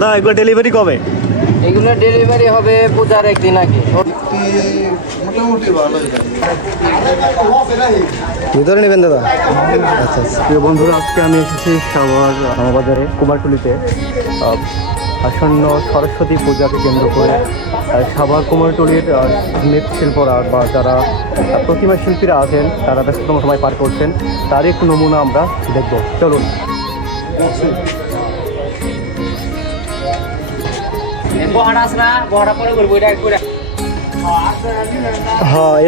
দাদা এগুলো ডেলিভারি কবে? এগুলো ডেলিভারি হবে পূজার একদিন আগে। মোটামুটি ভালোই ভিতরে নেবেন দাদা? আচ্ছা আচ্ছা। প্রিয় বন্ধুরা, আজকে আমি এসেছি সাভার বাজারে কুমারটুলিতে আসন্ন সরস্বতী পূজাকে কেন্দ্র করে সাভার কুমারটুলির মৃৎশিল্পরা বা যারা প্রতিমা শিল্পীরা আছেন তারা ব্যস্ততম সময় পার করছেন, তার একটু নমুনা আমরা দেখব। চলুন। হ্যাঁ,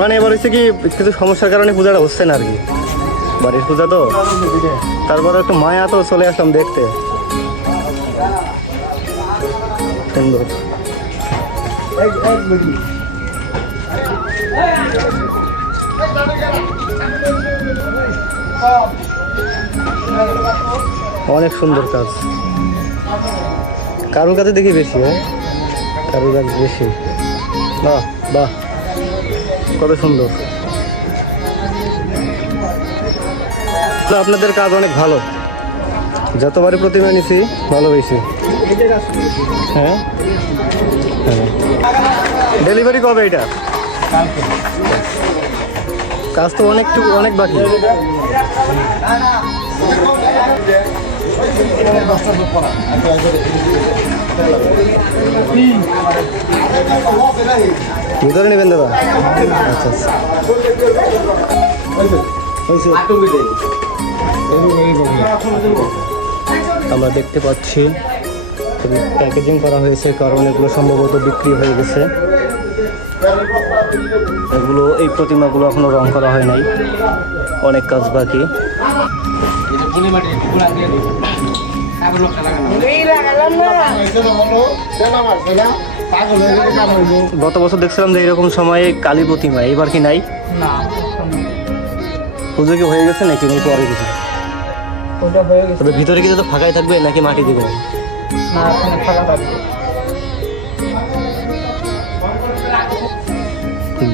মানে এবার হচ্ছে কি কিছু সমস্যার কারণে পূজাটা হচ্ছে না আর কি, বাড়ির পূজা তো, তারপরে একটু মায়া তো চলে আসলাম দেখতে। সুন্দর। অনেক সুন্দর কাজ, কারুর কাছে দেখি বেশি। হ্যাঁ, কারুর কাজ বেশি। বাহ বাহ, কত সুন্দর। আপনাদের কাজ অনেক ভালো, যতবারই প্রতিমা নিছি ভালো হয়েছে। হ্যাঁ হ্যাঁ। ডেলিভারি কবে এটা? কাজ তো অনেক বাকি। ভিতরে নেবেন দাদা? আচ্ছা আচ্ছা। আমরা দেখতে পাচ্ছি প্যাকেজিং করা হয়েছে, কারণ এগুলো সম্ভবত বিক্রি হয়ে গেছে। এগুলো এই প্রতিমাগুলো এখনো রং করা হয় নাই, অনেক কাজ বাকি। গত বছর দেখছিলাম যে এরকম সময়ে কালী প্রতিমা, এবার কি নাই? পুজো কি হয়ে গেছে নাকি পরে কিছু? ভিতরে কি তো ফাঁকাই থাকবে নাকি মাটি দিবে?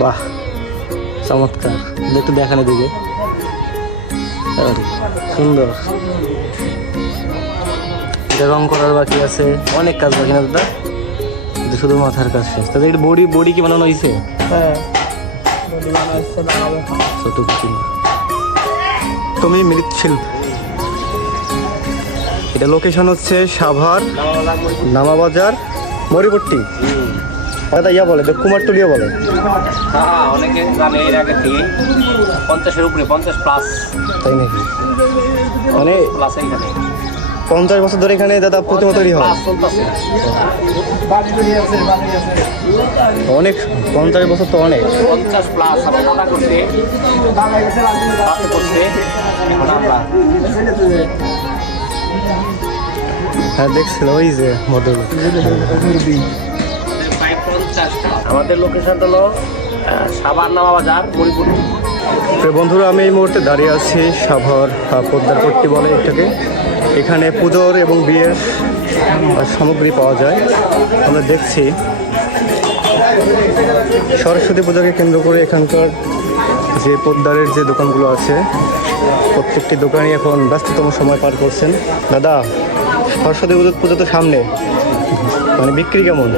বাহ, চমৎকার। একটু দেখানো দিকে সুন্দর। এটা রং করার বাকি আছে, অনেক কাজ বাকি না দাদা? শুধু মাথার কাজ শেষ। তাদের একটা বডি কি বানানো হয়েছে? হ্যাঁ, ছোট প্রতিমা। তুমি মৃৎশিল্প। এটা লোকেশন হচ্ছে সাভার নামাবাজার মরিপট্টি। দাদা ইয়া বলে কুমারটুলিও বলে। হ্যাঁ, অনেকে জানে এর আগে থেকে 50-এর উপরে, 50+। তাই নাকি? মানে প্লাস এখানে 50 বছর ধরে এখানে দাদা প্রতিমা তৈরি হয়? অনেক, 50 বছর তো অনেক। 50+। আমরা মোটা করছি, এখন আমরা হ্যাঁ দেখছিল ওই যে মডেল। আমাদের লোকেশন হলো সাভার নামাবাজার মরিপুর। বন্ধুরা, আমি এই মুহূর্তে দাঁড়িয়ে আছি সাভার পদ্মারপট্টি বলে এটাকে। এখানে পুজোর এবং বিয়ের সামগ্রী পাওয়া যায়। আমরা দেখছি সরস্বতী পূজাকে কেন্দ্র করে এখানকার যে পদ্মারের যে দোকানগুলো আছে, প্রত্যেকটি দোকানই এখন ব্যস্ততম সময় পার করছেন। দাদা, সরস্বতী পুজো তো সামনে, মানে বিক্রি কেমন?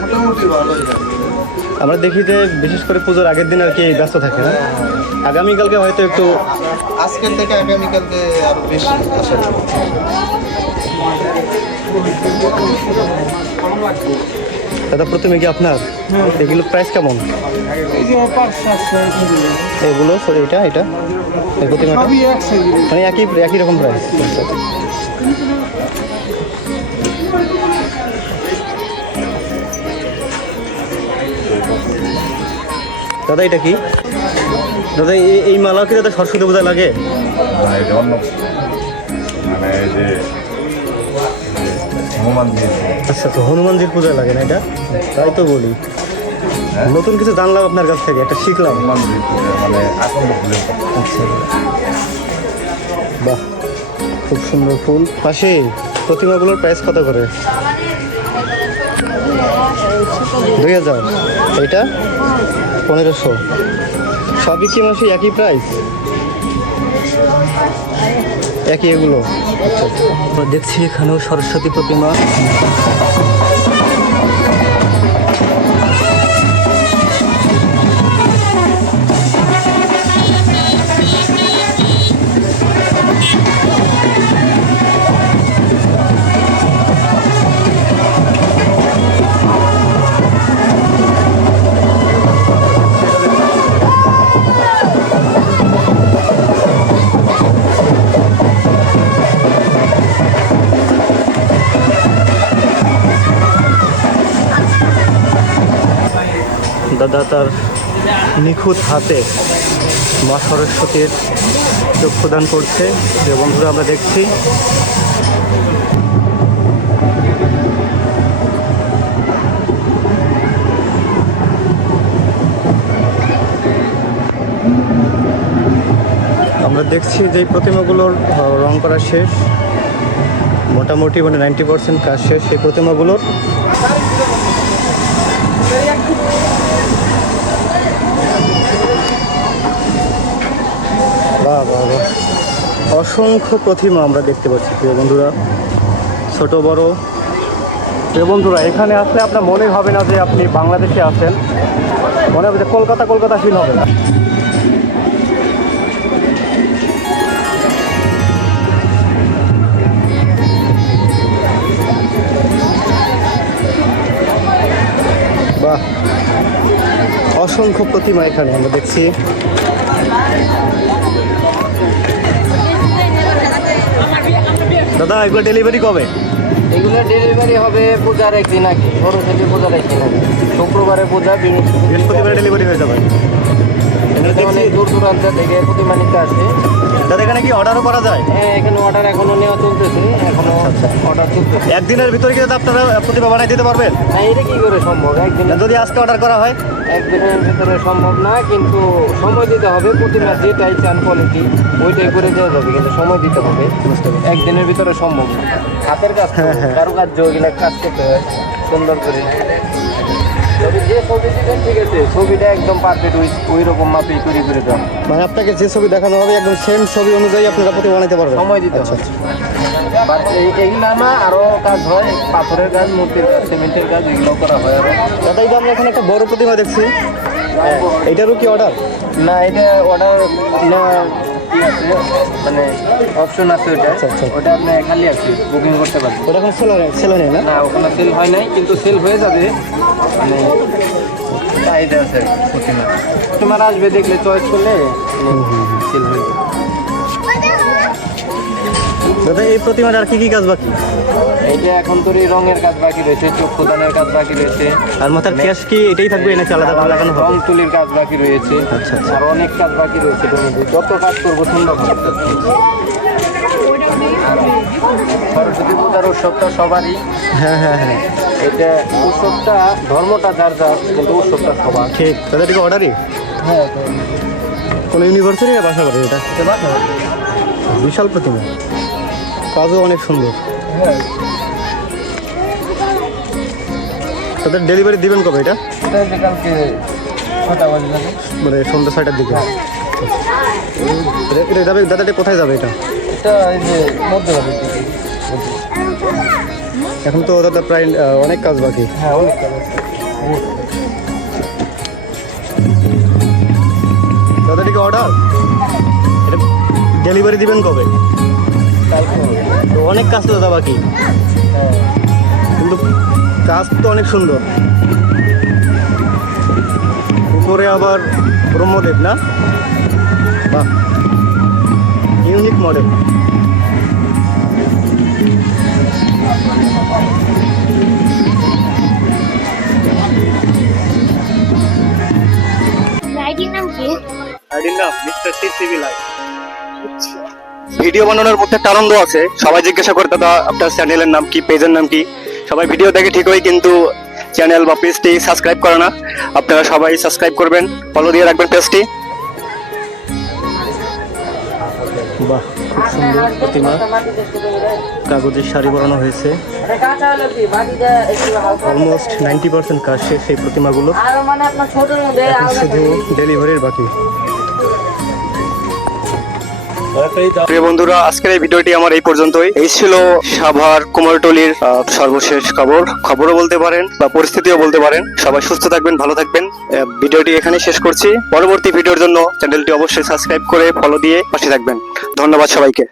মোটামুটি ভালোই। আমরা দেখি যে বিশেষ করে পুজোর আগের দিন আর কি ব্যস্ত থাকে না? আগামীকালকে হয়তো একটু, আজকের থেকে আগামীকালকে আরো বেশি আশা করি। দাদা প্রথমে কি আপনার এগুলো প্রাইস কেমন? এগুলো এটা এটা এই প্রতিমাটা মানে একই রকম প্রাইস? দাদা এটা কি দাদা? এই মালা কি দাদা সরস্বতী পূজা লাগে? মানে যে হনুমানজি। আচ্ছা, তো হনুমানজির পূজা লাগে না এটা? তাই তো বলি, নতুন কিছু জানলাম আপনার কাছ থেকে, একটা শিখলাম। হনুমানজি মানে আকন্দ ফুলের। আচ্ছা, বাহ, খুব সুন্দর ফুল। পাশে প্রতিমাগুলোর প্রাইস কত করে? 2000। এটা 1500। সবই কি মাসে একই প্রাইস? একই এগুলো। আচ্ছা আচ্ছা। তো দেখছি এখানেও সরস্বতী প্রতিমা। দাদা তার নিখুঁত হাতে মা সরস্বতীর চক্ষুদান করছে। যে বন্ধুরা আমরা দেখছি যে এই প্রতিমাগুলোর রং করা শেষ, মোটামুটি মানে 90% কাজ শেষ সেই প্রতিমাগুলোর। বাহ বাহ বাহ, অসংখ্য প্রতিমা আমরা দেখতে পাচ্ছি প্রিয় বন্ধুরা, ছোট বড়। প্রিয় বন্ধুরা, এখানে আসলে আপনার মনে হবে না যে আপনি বাংলাদেশে আছেন, মনে হবে যে কলকাতা কলকাতা ফিল হবে না। বাহ, অসংখ্য প্রতিমা এখানে আমরা দেখছি। দাদা এগুলো ডেলিভারি কবে? এগুলো ডেলিভারি হবে পূজার একদিন আগে, সরস্বতী পূজার একদিন আগে। শুক্রবারে পূজা, বৃহস্পতিবারে ডেলিভারি হয়ে যাবে। অনেক দূর দূরান্ত থেকে প্রতিমা নিতে আসে। দাদা এখানে কি অর্ডারও করা যায়? হ্যাঁ, এখানে অর্ডার এখনো নেওয়া চলতেছে, এখনো অর্ডার চলতেছে। একদিনের ভিতরে কি দাদা আপনারা প্রতিমা বানাই দিতে পারবেন? না, এটা কি করে সম্ভব? একদিনে যদি আজকে অর্ডার করা হয়? একদিনের ভিতরে সম্ভব না, কিন্তু সময় দিতে হবে। প্রতিমা যেটাই চান কোয়ালিটি ওইটাই করে দেওয়া যাবে, কিন্তু সময় দিতে হবে। একদিনের ভিতরে সম্ভব না। হাতের কাজ, কারুকার্য এগুলো কাজ করতে হয় সুন্দর করে। তবে যে ছবি দিবেন ঠিক আছে, ছবিটা একদম পারফেক্ট ওই রকম মাপেই তৈরি করে দেওয়া। মানে আপনাকে যে ছবি দেখানো হবে একদম সেম ছবি অনুযায়ী আপনারা প্রতিমা বানাইতে পারবেন? সময় দিতে হবে। এগুলো না, আরও কাজ হয়, পাথরের কাজ, মূর্তির কাজ, সিমেন্টের কাজ, এগুলো করা হয় আরো। দাদা এই যে আমরা এখানে একটা বড় প্রতিমা দেখছি, এইটারও কি অর্ডার? না, এটা অর্ডার না, কি আছে মানে অপশন আছে ওটা। আচ্ছা আচ্ছা, ওটা আপনি খালি আছে, বুকিং করতে পারবেন। ওটা এখন সেল নেই না? না, ওখানে সেল হয় নাই, কিন্তু সেল হয়ে যাবে, মানে চাহিদা আছে। তোমার আসবে, দেখলে চয়েস করলে সেল হয়ে যাবে। দাদা এই প্রতিমার আর কি কি কাজ বাকি? এইটা এখন তোর এই রঙের কাজ বাকি রয়েছে, চক্ষুদানের কাজ বাকি রয়েছে। আর মাথার ক্যাশ কি এটাই থাকবে নাকি আলাদা করে লাগানো হবে? রং তুলির কাজ বাকি রয়েছে। আচ্ছা আচ্ছা, আর অনেক কাজ বাকি রয়েছে। যত কাজ করবো সুন্দর হবে। সরস্বতী পূজার উৎসবটা সবারই। হ্যাঁ হ্যাঁ হ্যাঁ, এটা উৎসবটা ধর্মটা যার যার, কিন্তু উৎসবটা সবার। ঠিক। দাদা এটা কি অর্ডারই? হ্যাঁ, কোনো ইউনিভার্সিটি না বাসা করে? এটা বিশাল প্রতিমা, কাজও অনেক সুন্দর। হ্যাঁ, তাদের ডেলিভারি দিবেন কবে এটা? কালকে 6টা বাজে যাবে, মানে সন্ধ্যা 6টার দিকে। এটা যাবে দাদা, এটা কোথায় যাবে এটা? এটা এই যে মধ্যবাড়ির দিকে। এখন তো দাদা প্রায় অনেক কাজ বাকি। হ্যাঁ, অনেক কাজ আছে। দাদা এটা কি অর্ডার? এটা ডেলিভারি দিবেন কবে? কালকে হবে। তো অনেক কাজ তো দাদা বাকি, হ্যাঁ, কিন্তু কাজ তো অনেক সুন্দর। উপরে আবার ব্রহ্মদেব না? বাহ, ইউনিক মডেল। আইডির নাম কি? আইডির নাম মিস্টার টিসিবি লাইভ। ভিডিও বানানোর মধ্যে একটা আনন্দ আছে। সবাই জিজ্ঞাসা করে দাদা আপনার চ্যানেলের নাম কি, পেজের নাম কি? সবাই ভিডিও দেখে ঠিকই, কিন্তু চ্যানেল বা পেজটি সাবস্ক্রাইব করে না। আপনারা সবাই সাবস্ক্রাইব করবেন, ফলো দিয়ে রাখবেন পেজটি। বাহ, খুব সুন্দর প্রতিমা, কাগজের শাড়ি বানানো হয়েছে। অলমোস্ট 90% কাজ শেষ সেই প্রতিমাগুলো, এখন শুধু ডেলিভারির বাকি। প্রিয় বন্ধুরা, আজকের এই ভিডিওটি আমার এই পর্যন্তই। এই ছিল সাভার কুমারটুলির সর্বশেষ খবরও বলতে পারেন বা পরিস্থিতিও বলতে পারেন। সবাই সুস্থ থাকবেন, ভালো থাকবেন। ভিডিওটি এখানে শেষ করছি। পরবর্তী ভিডিওর জন্য চ্যানেলটি অবশ্যই সাবস্ক্রাইব করে ফলো দিয়ে পাশে থাকবেন। ধন্যবাদ সবাইকে।